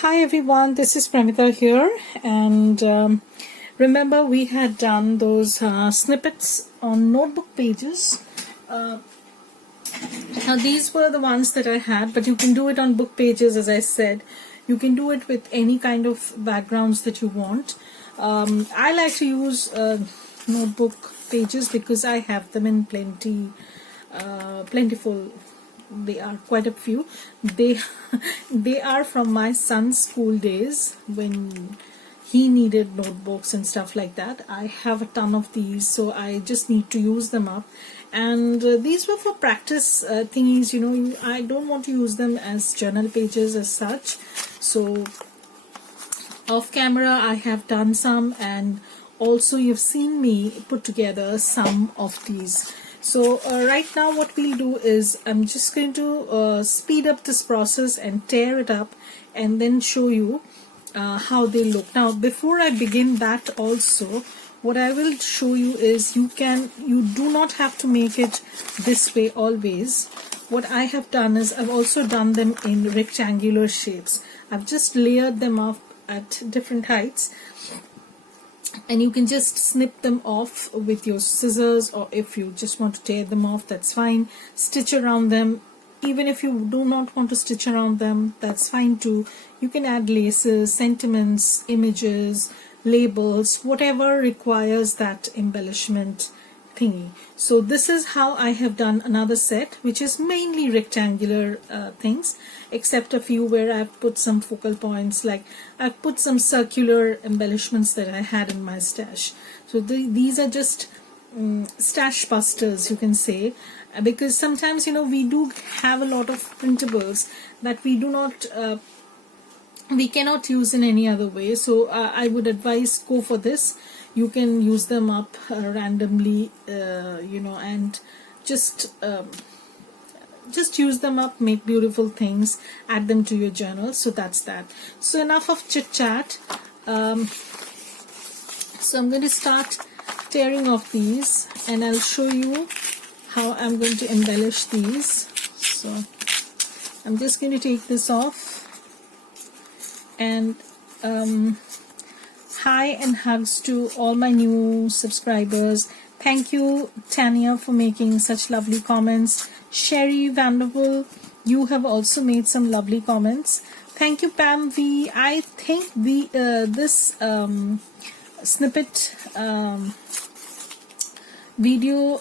Hi everyone, this is Pramita here, and remember we had done those snippets on notebook pages. Uh, Now these were the ones that I had, but you can do it on book pages, as I said. You can do it with any kind of backgrounds that you want. I like to use notebook pages because I have them in plentiful. They are quite a few. They they are from my son's school days when he needed notebooks and stuff like that. I have a ton of these, so I just need to use them up. And these were for practice thingies. I don't want to use them as journal pages as such. So off camera I have done some, and also you've seen me put together some of these. So right now what we'll do is I'm just going to speed up this process and tear it up and then show you how they look. Now before I begin that, also what I will show you is you do not have to make it this way always. What I have done is I've also done them in rectangular shapes. I've just layered them up at different heights, and you can just snip them off with your scissors, or if you just want to tear them off, that's fine. Stitch around them. Even if you do not want to stitch around them, that's fine too. You can add laces, sentiments, images, labels, whatever requires that embellishment thingy. So this is how I have done another set, which is mainly rectangular things, except a few where I've put some focal points, like I've put some circular embellishments that I had in my stash. So these are just stash busters, you can say, because sometimes we do have a lot of printables that we cannot use in any other way. So I would advise go for this. You can use them up randomly, and just use them up, make beautiful things, add them to your journal. So that's that. So enough of chit chat. So I'm going to start tearing off these, and I'll show you how I'm going to embellish these. So I'm just going to take this off, and hi and hugs to all my new subscribers. Thank you, Tanya, for making such lovely comments. Sherry Vanderbilt, you have also made some lovely comments. Thank you, Pam V. I think this snippet video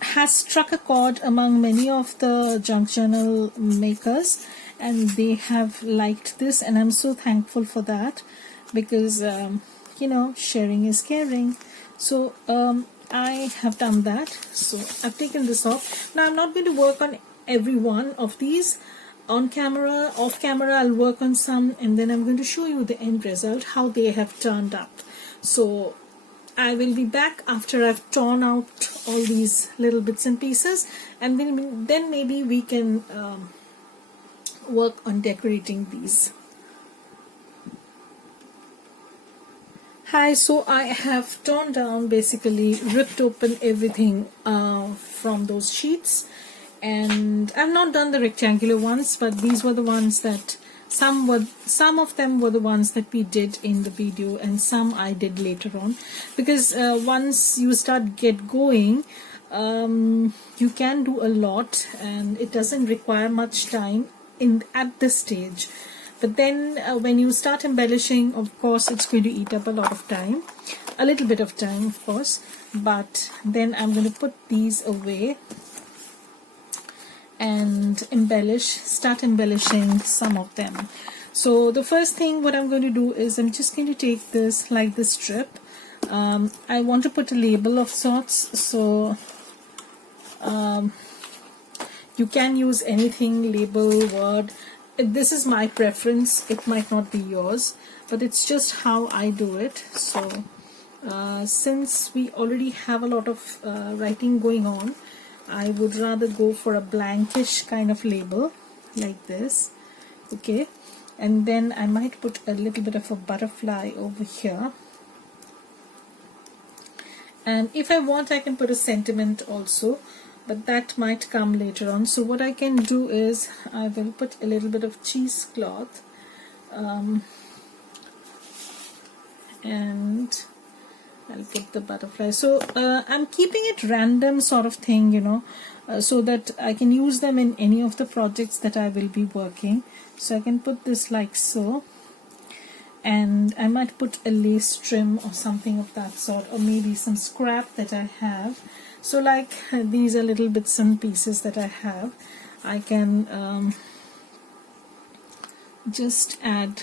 has struck a chord among many of the junk journal makers, and they have liked this, and I'm so thankful for that, because sharing is caring. So I have done that. So I've taken this off. Now I'm not going to work on every one of these on camera. Off camera I'll work on some, and then I'm going to show you the end result, how they have turned up. So I will be back after I've torn out all these little bits and pieces, and then maybe we can work on decorating these. Hi, so I have torn down, basically ripped open everything from those sheets, and I've not done the rectangular ones, but these were the ones that some of them were the ones that we did in the video, and some I did later on, because once you start get going, you can do a lot, and it doesn't require much time at this stage. But then when you start embellishing, of course it's going to eat up a lot of time, a little bit of time of course. But then I'm going to put these away and start embellishing some of them. So the first thing what I'm going to do is I'm just going to take this, like this strip. I want to put a label of sorts, so you can use anything, label, word. This is my preference, it might not be yours, but it's just how I do it. So since we already have a lot of writing going on, I would rather go for a blankish kind of label like this. Okay, and then I might put a little bit of a butterfly over here, and if I want I can put a sentiment also, but that might come later on. So what I can do is I will put a little bit of cheesecloth And I'll put the butterfly. So I'm keeping it random sort of thing, you know, so that I can use them in any of the projects that I will be working. So I can put this like so, and I might put a lace trim or something of that sort, or maybe some scrap that I have. So like these are little bits and pieces that I have. I can just add,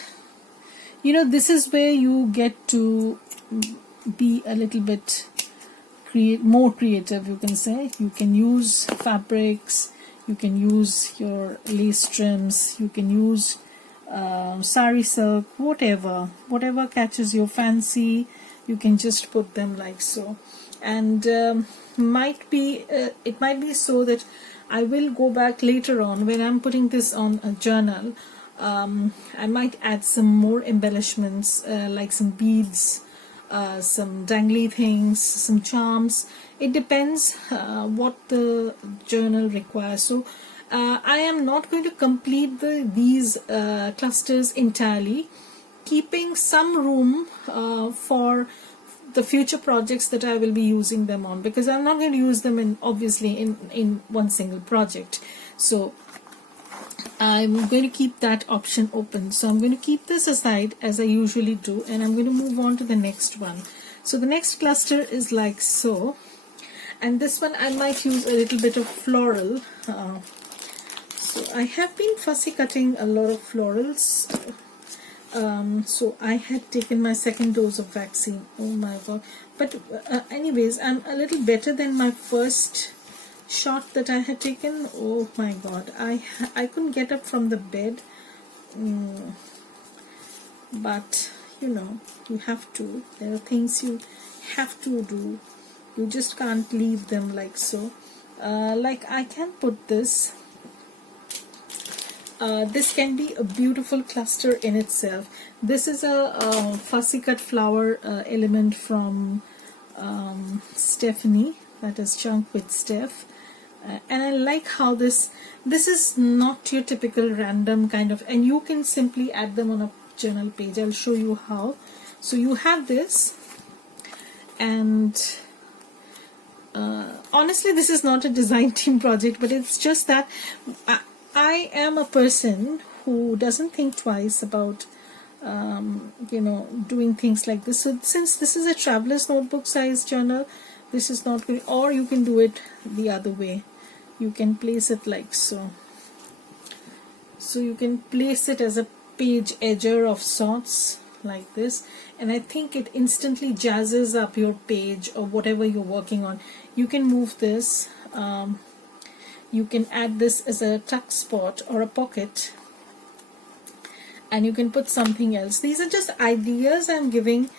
you know, this is where you get to be a little bit more creative, you can say. You can use fabrics, you can use your lace trims, you can use sari silk, whatever catches your fancy, you can just put them like so. And it might be so that I will go back later on when I'm putting this on a journal. I might add some more embellishments, like some beads, some dangly things, some charms. It depends what the journal requires. So I am not going to complete these clusters entirely, keeping some room for the future projects that I will be using them on, because I'm not going to use them obviously in one single project. So I'm going to keep that option open. So I'm going to keep this aside as I usually do, and I'm going to move on to the next one. So the next cluster is like so, and this one I might use a little bit of floral. So I have been fussy cutting a lot of florals. So I had taken my second dose of vaccine. Oh my god. But anyways, I'm a little better than my first shot that I had taken. Oh my god, I couldn't get up from the bed. But you know, you have to. There are things you have to do. You just can't leave them like so. Like I can put this. This can be a beautiful cluster in itself. This is a fussy cut flower element from Stephanie, that is Chunk with Steph. And I like how this is not your typical random kind of, and you can simply add them on a journal page. I'll show you how. So you have this, and honestly this is not a design team project, but it's just that I am a person who doesn't think twice about you know, doing things like this. So since this is a traveler's notebook size journal, this is not good. Or you can do it the other way. You can place it like so. So you can place it as a page edger of sorts like this, and I think it instantly jazzes up your page or whatever you're working on. You can move this. You can add this as a tuck spot or a pocket, and you can put something else. These are just ideas I'm giving.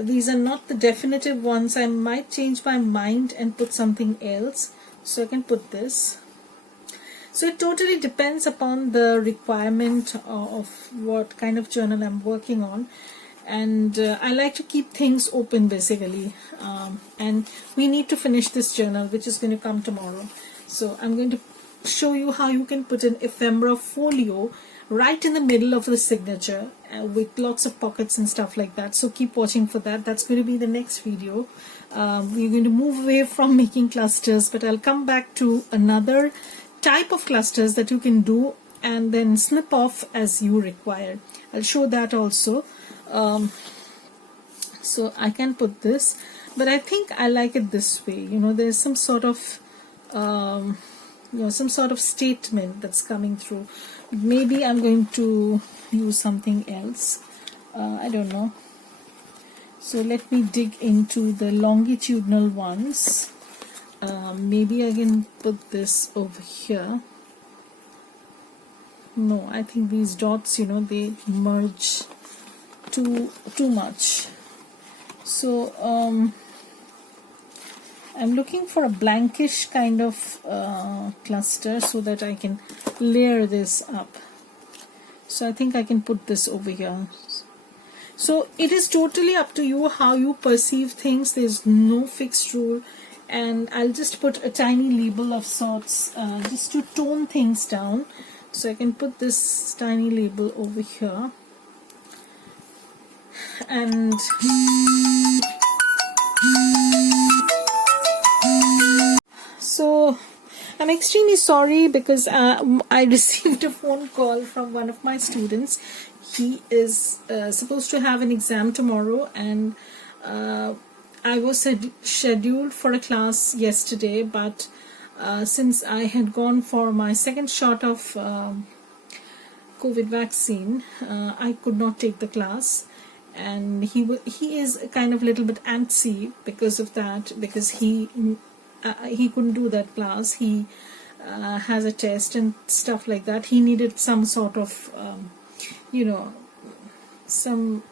These are not the definitive ones. I might change my mind and put something else. So I can put this. So it totally depends upon the requirement of what kind of journal I'm working on. And I like to keep things open basically. And we need to finish this journal, which is going to come tomorrow. So I'm going to show you how you can put an ephemera folio right in the middle of the signature with lots of pockets and stuff like that. So keep watching for that. That's going to be the next video. We're going to move away from making clusters, but I'll come back to another type of clusters that you can do and then snip off as you require. I'll show that also. So I can put this, but I think I like it this way. You know, there's some sort of you know, some sort of statement that's coming through. Maybe I'm going to use something else. I don't know. So let me dig into the longitudinal ones. Maybe I can put this over here. No, I think these dots, you know, they merge too much. So I'm looking for a blankish kind of cluster so that I can layer this up. So I think I can put this over here. So it is totally up to you how you perceive things. There's no fixed rule, and I'll just put a tiny label of sorts just to tone things down. So I can put this tiny label over here. and so I'm extremely sorry because I received a phone call from one of my students. He is supposed to have an exam tomorrow, and I was scheduled for a class yesterday, but since I had gone for my second shot of COVID vaccine, I could not take the class, and he is kind of a little bit antsy because of that, because he couldn't do that class. He has a test and stuff like that. He needed some sort of some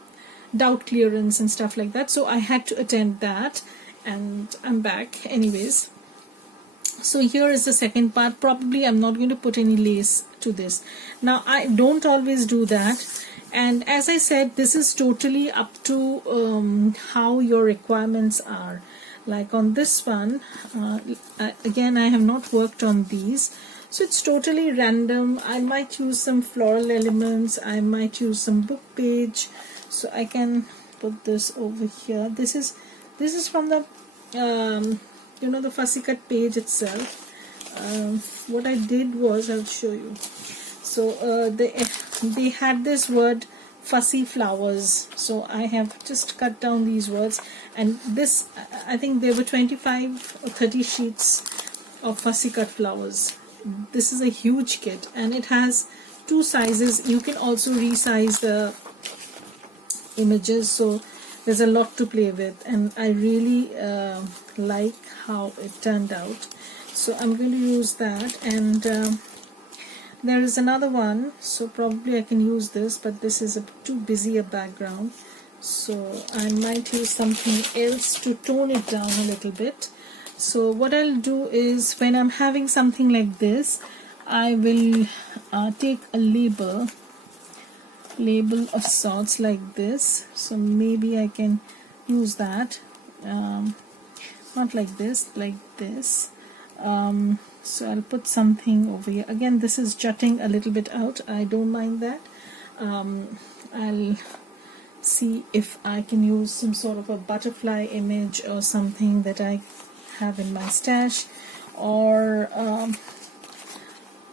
doubt clearance and stuff like that, so I had to attend that, and I'm back anyways. So here is the second part. Probably I'm not going to put any lace to this. Now I don't always do that, and as I said, this is totally up to how your requirements are. Like on this one, again, I have not worked on these, so it's totally random. I might use some floral elements, I might use some book page, so I can put this over here. This is from the the fussy cut page itself. What I did was, I'll show you. So they had this word fussy flowers, so I have just cut down these words, and this, I think there were 25 or 30 sheets of fussy cut flowers. This is a huge kit, and it has 2 sizes. You can also resize the images, so there's a lot to play with, and I really like how it turned out. So I'm going to use that, and there is another one, so probably I can use this, but this is too busy a background, so I might use something else to tone it down a little bit. So what I'll do is, when I'm having something like this, I will take a label of sorts like this. So maybe I can use that, not like this, like this. So I'll put something over here. Again, this is jutting a little bit out. I don't mind that. I'll see if I can use some sort of a butterfly image or something that I have in my stash, or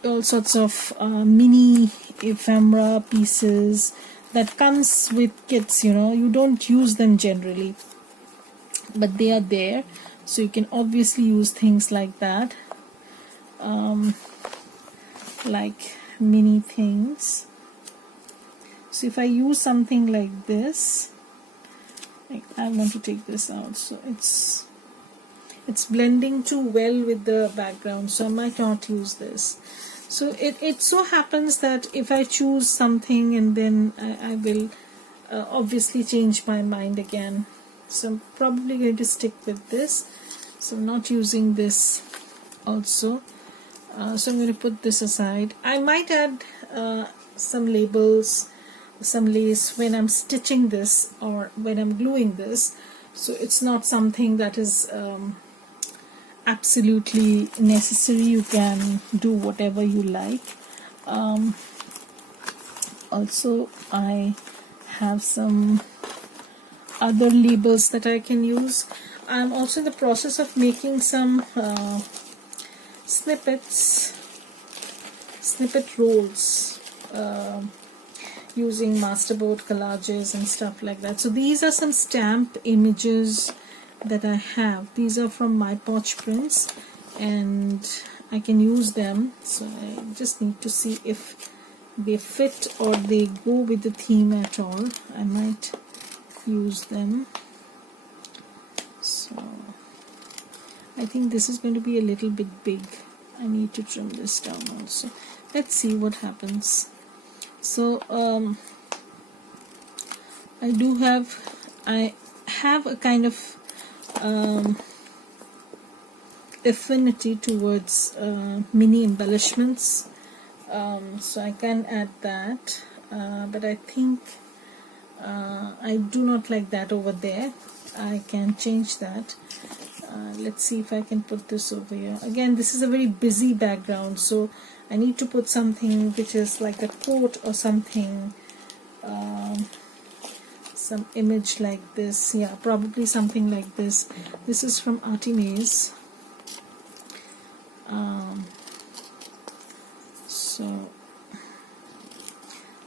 all sorts of mini ephemera pieces that comes with kits. You don't use them generally, but they are there, so you can obviously use things like that, like mini things. So if I use something like this, like, I want to take this out, so it's blending too well with the background, so I might not use this. So it so happens that if I choose something, and then I will obviously change my mind again, so I'm probably going to stick with this. So I'm not using this also, so I'm going to put this aside. I might add some labels, some lace when I'm stitching this or when I'm gluing this, so it's not something that is absolutely necessary. You can do whatever you like. Also, I have some other labels that I can use. I'm also in the process of making some snippet rolls, using masterboard collages and stuff like that. So these are some stamp images that I have. These are from my Poch prints, and I can use them, so I just need to see if they fit or they go with the theme at all. I might use them. So I think this is going to be a little bit big. I need to trim this down also. Let's see what happens. So I have a kind of affinity towards mini embellishments, so I can add that, but I think I do not like that over there. I can change that. Let's see if I can put this over here. Again, this is a very busy background, so I need to put something which is like a coat or something some image like this. Yeah, probably something like this. This is from Artimaze. So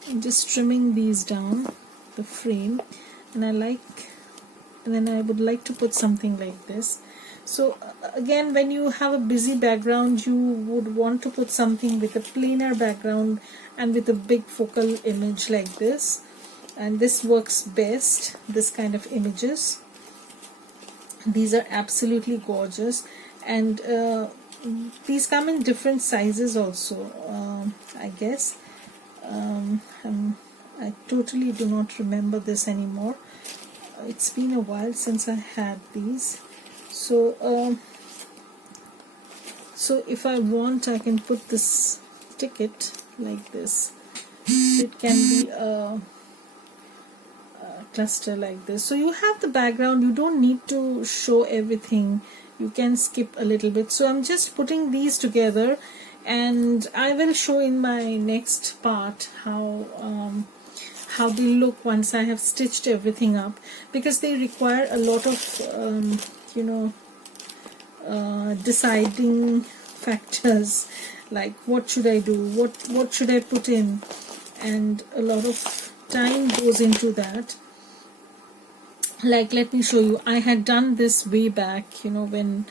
I'm just trimming these down, the frame, and then I would like to put something like this. So again, when you have a busy background, you would want to put something with a plainer background and with a big focal image like this, and this works best, this kind of images. These are absolutely gorgeous, and these come in different sizes also, I guess. I totally do not remember this anymore. It's been a while since I had these. So so if I want, I can put this ticket like this. It can be a cluster like this. So you have the background, you don't need to show everything, you can skip a little bit. So I'm just putting these together, and I will show in my next part how they look once I have stitched everything up, because they require a lot of deciding factors, like what should I do, what should I put in, and a lot of time goes into that. Like, let me show you, I had done this way back, when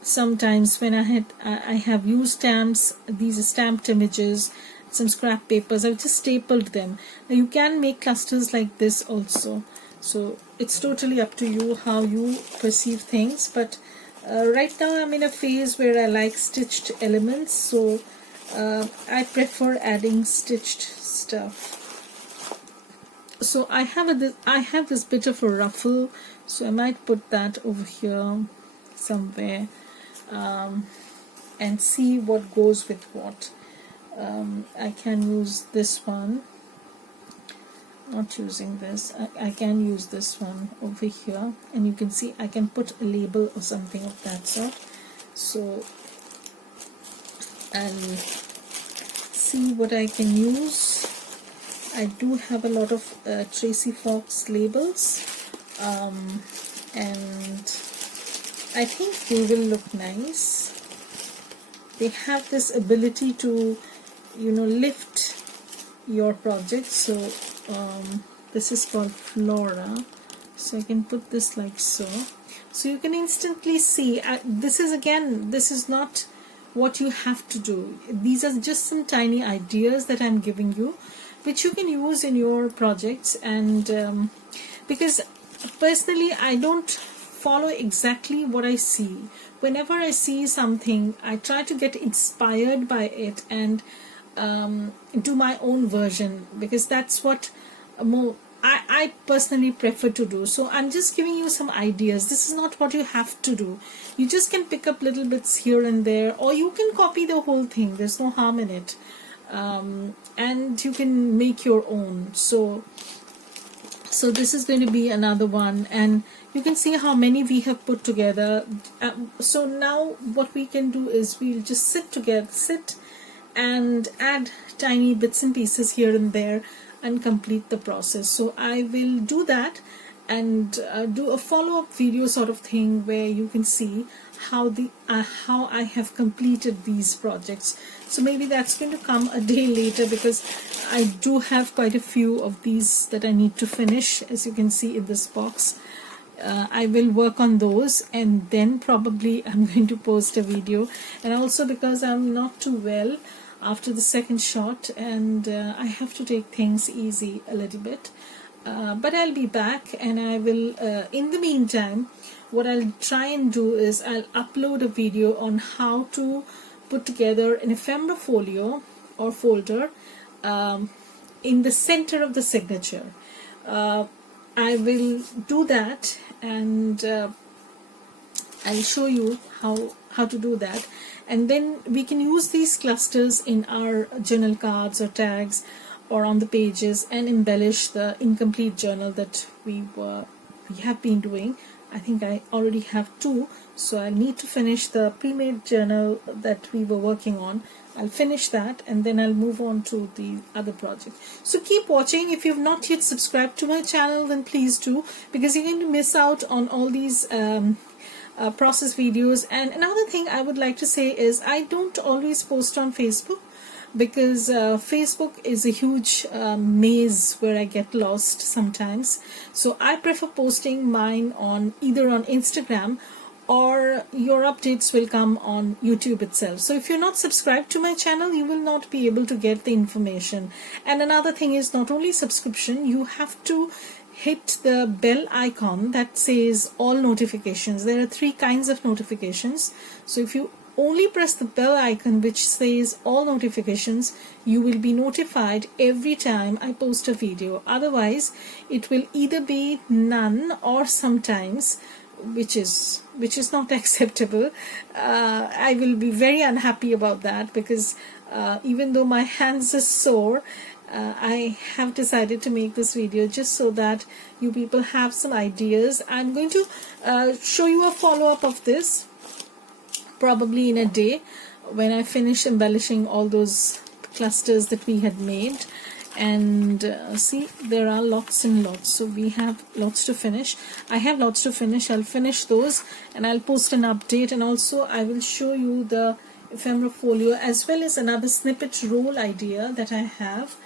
sometimes when I have used stamps, these are stamped images, some scrap papers, I've just stapled them. Now you can make clusters like this also, so it's totally up to you how you perceive things. But right now I'm in a phase where I like stitched elements, so I prefer adding stitched stuff. So I have this bit of a ruffle, so I might put that over here somewhere, and see what goes with what. I can use this one, not using this, I can use this one over here, and you can see I can put a label or something of that sort. So I'll see what I can use. I do have a lot of Tracy Fox labels, and I think they will look nice. They have this ability to lift your project. So this is called Flora, so I can put this like so. So you can instantly see, this is not what you have to do. These are just some tiny ideas that I'm giving you, which you can use in your projects. And because personally I don't follow exactly what I see. Whenever I see something, I try to get inspired by it and do my own version, because that's what I personally prefer to do. So I'm just giving you some ideas. This is not what you have to do. You just can pick up little bits here and there, or you can copy the whole thing. There's no harm in it. And you can make your own. So this is going to be another one, and you can see how many we have put together. So now what we can do is we'll just sit and add tiny bits and pieces here and there and complete the process. So I will do that and do a follow-up video sort of thing, where you can see how I have completed these projects. So maybe that's going to come a day later, because I do have quite a few of these that I need to finish, as you can see in this box. I will work on those, and then probably I'm going to post a video. And also because I'm not too well after the second shot, and I have to take things easy a little bit, but I'll be back, and I will in the meantime, what I'll try and do is I'll upload a video on how to put together an ephemera folio or folder in the center of the signature. I will do that, and I'll show you how to do that, and then we can use these clusters in our journal cards or tags or on the pages, and embellish the incomplete journal that we have been doing. I think I already have two, so I need to finish the pre-made journal that we were working on. I'll finish that and then I'll move on to the other project. So keep watching. If you've not yet subscribed to my channel, then please do, because you're going to miss out on all these process videos. And another thing I would like to say is I don't always post on Facebook, because Facebook is a huge maze where I get lost sometimes. So I prefer posting mine on either on Instagram, or your updates will come on YouTube itself. So if you're not subscribed to my channel, you will not be able to get the information. And another thing is, not only subscription, you have to hit the bell icon that says all notifications. There are 3 kinds of notifications. So if you only press the bell icon which says all notifications, you will be notified every time I post a video. Otherwise it will either be none or sometimes, which is not acceptable. I will be very unhappy about that, because even though my hands are sore, I have decided to make this video just so that you people have some ideas. I'm going to show you a follow-up of this probably in a day, when I finish embellishing all those clusters that we had made. And see, there are lots and lots, so we have lots to finish. I have lots to finish. I'll finish those and I'll post an update, and also I will show you the ephemera folio as well as another snippet roll idea that I have,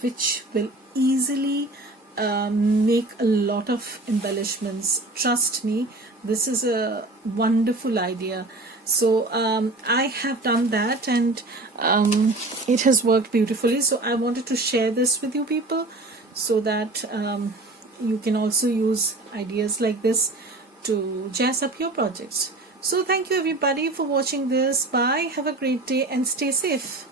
which will easily make a lot of embellishments. Trust me, this is a wonderful idea. So I have done that, and it has worked beautifully. So I wanted to share this with you people, so that you can also use ideas like this to jazz up your projects. So thank you everybody for watching this. Bye, have a great day and stay safe.